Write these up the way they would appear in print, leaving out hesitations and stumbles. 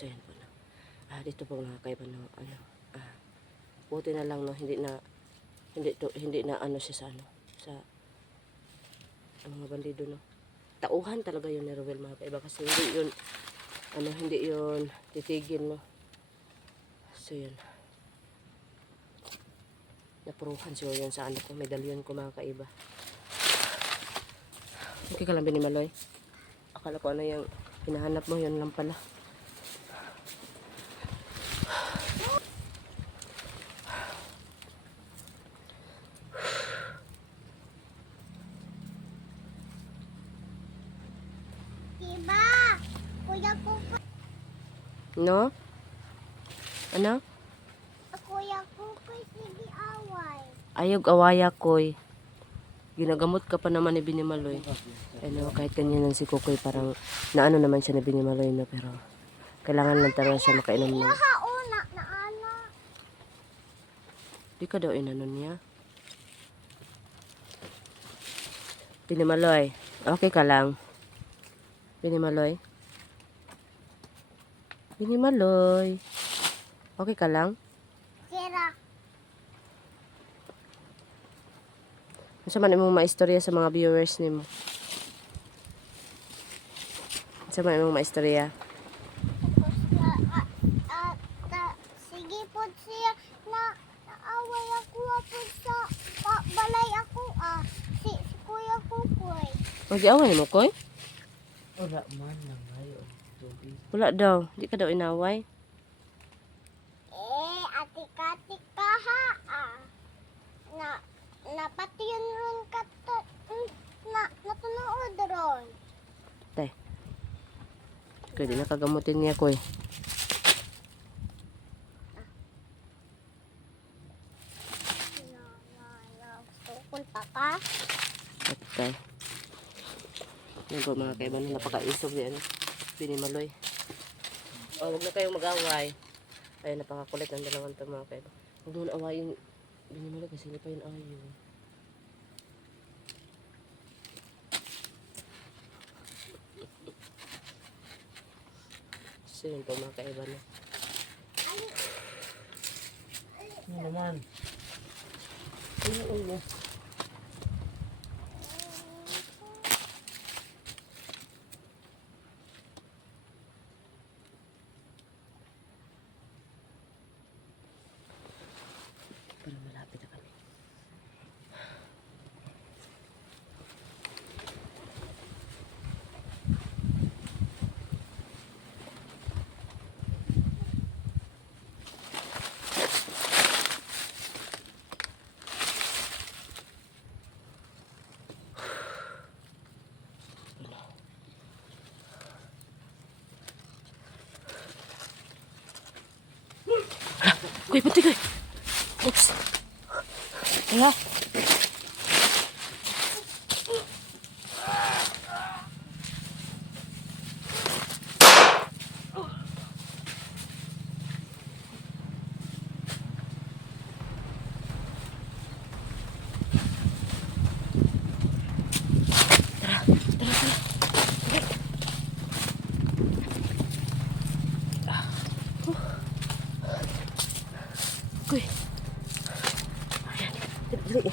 So yan po, no. Dito po mga kaiba, no, buti na lang, no, hindi na ano siya sa ano, sa mga bandido, no. Tauhan talaga yun ni Rowel, mga kaiba, kasi hindi yun titigil, no. So yun, napuruhan siguro yun sa ano ko, medalyon ko, mga kaiba. Okay ka lang, Binimaloy? Akala ko ano yung hinahanap mo, yun lang pala. Diba? Kuya ko. No? Ano? Kuya ko sige away. Ayog awaya koy. Ginagamot ka pa naman ni Binimaloy. Ano, kahit ganyan si Kukoy, parang naano naman siya ni Binimaloy, no, pero kailangan lang talaga siya makainom ng. Una na ana. Di ka daw inano niya. Binimaloy, okay ka lang? Binimaloy? Binimaloy, okay ka lang? Sira. Ano man imong maistorya sa mga viewers nimo? Ano man imong maistorya? Sige po siya na naaway ako po sa balay ako si Kuya Kukoy. Mag-iaway mo, Koy? Wala man lang ngayon. Tubig. Wala daw. Di ka daw inaway. Atika ha napati yun ron natunood ron. Tay. Koy, di nakagamutin niya, Koy. Sukul pa ka? Okay. Yan po mga kaiba, napakaisog din. Binimaloy. Huwag na kayong mag-away. Ay, napakakulit ng dalawang ito mga kaiba. Huwag mo na-awayin Binimaloy kasi hindi pa yun ayo. So yun po mga kaiba, no. Ano naman? Ano. Para malapit na kami. Kuy, pati kuy. Oops. Kaya. Kuy. Ayan. Dali.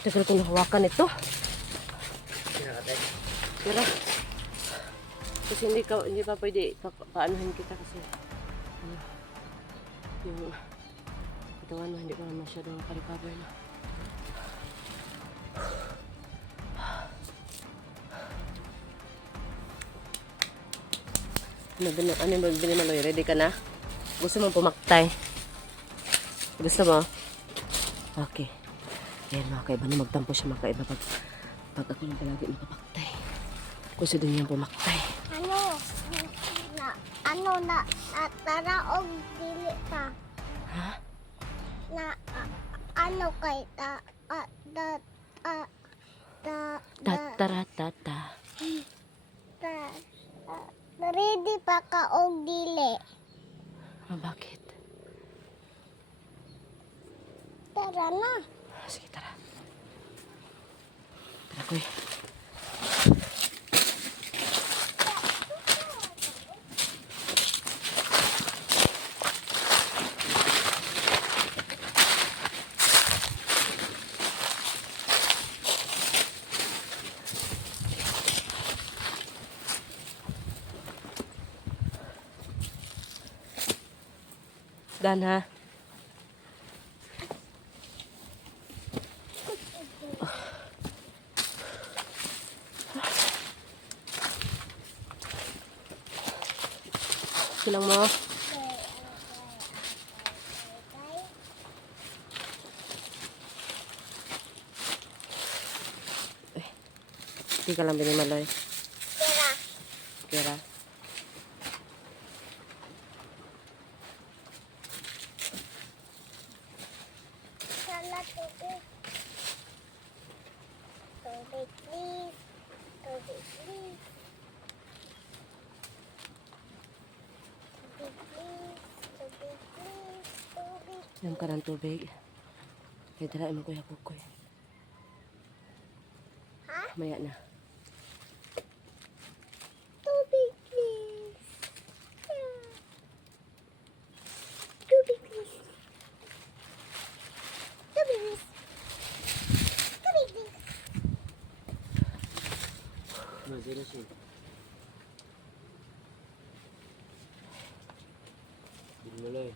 Tagal ko nahawakan ito. Tira. Kasi hindi pa pwede paanuhin kita kasi yung katawan mo hindi pa masyadong makarecover na. Ano yung Binimaloy? Ready ka na? Gusto mo pumaktay? Gusto mo? Okay. Ayan mga kaiba, na magtampo siya mga kaiba pag ako lang palagi mapapaktay. Gusto din niyang pumaktay. Tara og dili ka. Ha? Kay Tataratata. ready pa ka og dili. Bakit? Tara na. Sige, tara. Tara, Koy. Dan, ha? Silang mo. Hindi ka lang binimaloy. Tara. Kira. Sana tubig. Tubig, please. Tubig, please. Tubig, please. Tubig, please. Tubig. Inom ka ng tubig. Kaya tara, mo kuya kukoy. Ha? Maya na. Tubig, please. Yeah. Tubig, please. Tubig, please. Tubig, please. Masira siya. Binmaloy.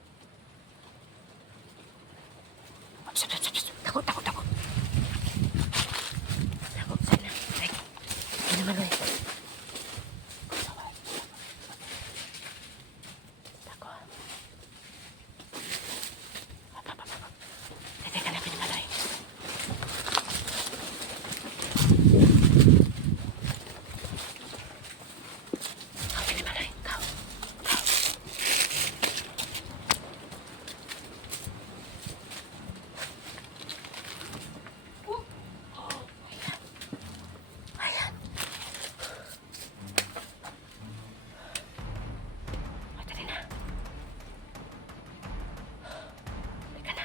Takot, takot, takot. Takot, sana. Ay, binimaloy. Takot. Teka lang, binimaloy. Binimaloy, ikaw. Ayan. Ay, dali na. Teka na.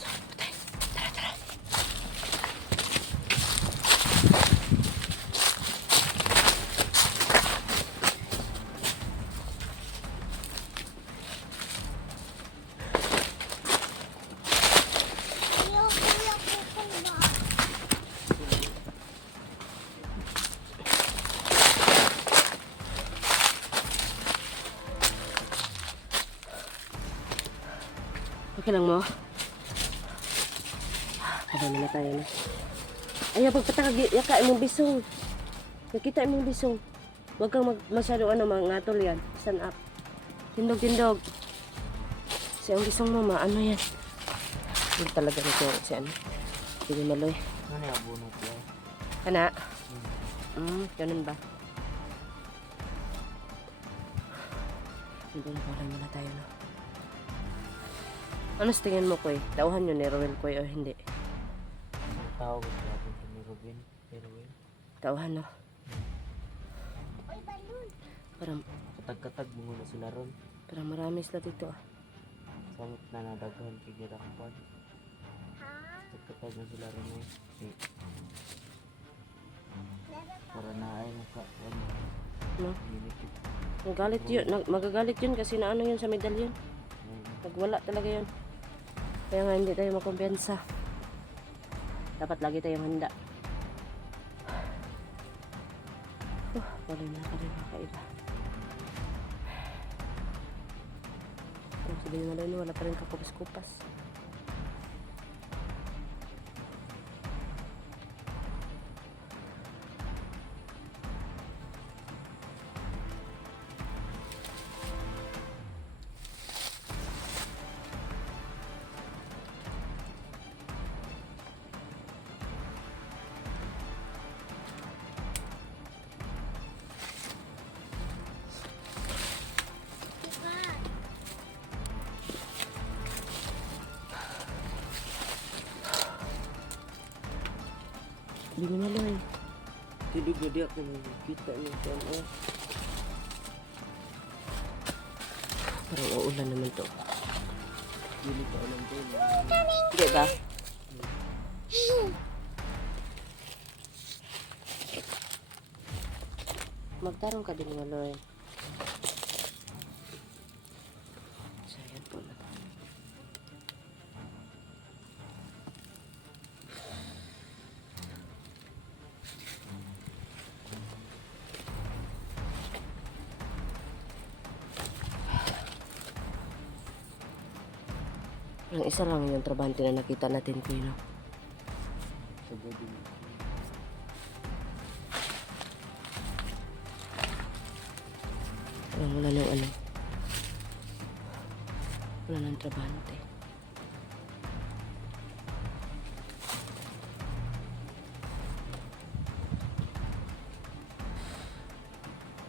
So, patay. Tara, tara. Ayaw, kuya, kukulba. Okay lang mo? Kadami na tayo na. Ayaw, pagpatakag, yaka imong bisong. Nakita imong bisong. Huwag kang masyado mga ngatol yan. Stand up. Tindog, tindog. Si ang bisong mo, ano yan? Hindi talaga nito si ano. Hindi maloy. Ano yung abono ko? Kana? Ganun ba? Hindi na pala muna tayo, no? Ano sa tingin mo, Koy? Tauhan yun ni Rowel, Koy, o hindi? Ang tawag ko natin ni Robin. Erwin. Tauhan, no? Uy, balon. Parang Katag-katag mo na sila ron. marami sila dito, ah. Samot na nadaghan kay Girakpan. Ha? Katag-katag na sila ron eh. Eh, Meron pa. para na ay mukha. No? Minikip. Magagalit yun. Magagalit yun kasi naano yun sa medalyon. Nagwala talaga yun. Kaya nga hindi tayo makumpiyansa. Dapat lagi tayong handa. Wala na ka rin makaiba. Kung sabihin mo lang, wala pa rin kakupas-kupas. Hindi mo naloy. Tidog na di ako nakikita niya siya. Oh. Parang uulan naman to. Dili ko alam ko yun. Hindi ba? Magtarong ka din mo, Loy. So, yan po na. Ang isa lang yung trabante na nakita natin ko yun. Sa gabi. Wala nang ano. Wala nang trabante.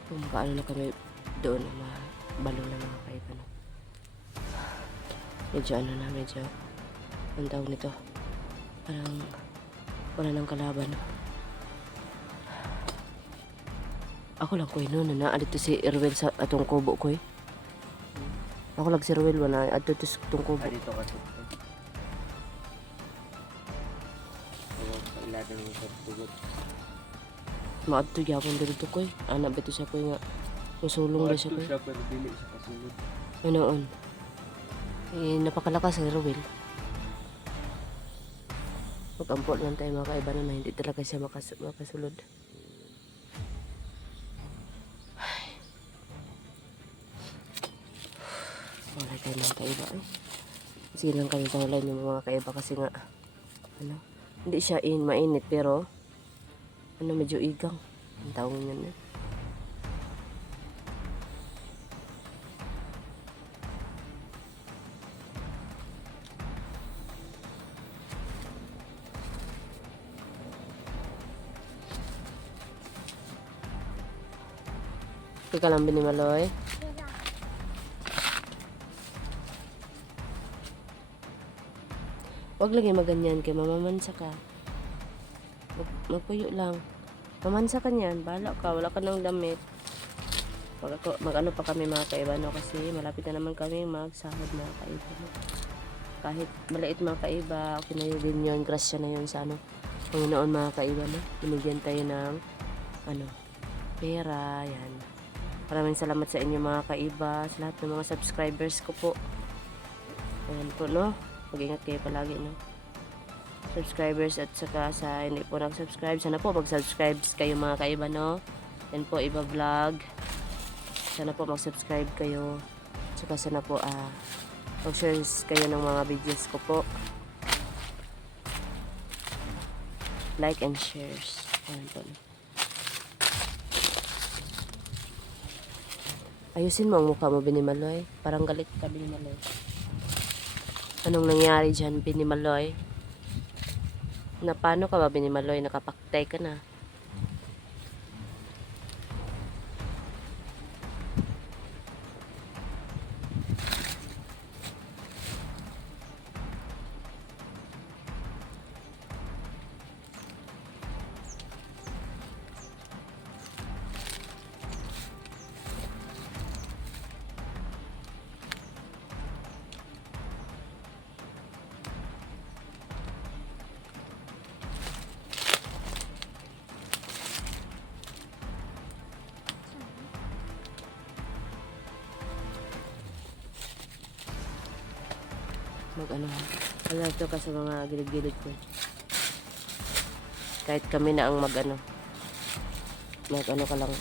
Kung paano na kami doon, mabalong na mga kaiba. No? Medyo ano na, medyo ang tawag nito. Parang wala nang kalaban. Ako lang ko noon na dito si Erwin sa atong kubo ko. Ako lang si Erwin wala adto sa atong kubo. Dito ka sa ito. Kailangan mo sa tugot. Maadto gyapon dito ko. Ana beto siya ko nga musulong ba siya ko. Siya pero dili siya kasulod. Anoon. Napakalakas si Erwin. Pag-ampol lang tayo mga kaiba na hindi talaga siya makasulod. Wala tayo mga kaiba. Sige lang kami tawalan yung mga kaiba kasi nga ano, hindi siya mainit pero ano medyo igang. Ang tawag niyan eh. Ika lang binimaloy. Sila. Huwag lagi maganyan kay mamamansa ka. Magpuyo lang. Mamansa ka niyan. Bahala ka. Wala ka ng damit. Mag-ano pa kami mga kaiba no? Kasi malapit na naman kami magsahod mga kaiba no? Kahit maliit mga kaiba, okay na yun yun. Grasya na yun sa ano. Panginoon mga kaiba no? Binigyan tayo ng ano, pera. Yan. Maraming salamat sa inyo mga kaiba. Sa lahat ng mga subscribers ko po. Ayan po no. Mag-ingat kayo palagi no. Subscribers at saka sa hindi po nag-subscribe. Sana po mag-subscribe kayo mga kaiba no. Yan po iba vlog. Sana po mag-subscribe kayo. Saka sana po mag-share kayo ng mga videos ko po. Like and shares. Ayan po no. Ayusin mo ang mukha mo, Binimaloy. Parang galit ka, Binimaloy. Anong nangyari dyan, Binimaloy? Na paano ka ba, Binimaloy? Nakapaktay ka na. Mag-ano ha. Alerto ka sa mga gilid-gilid ko. Kahit kami na ang mag-ano ka lang.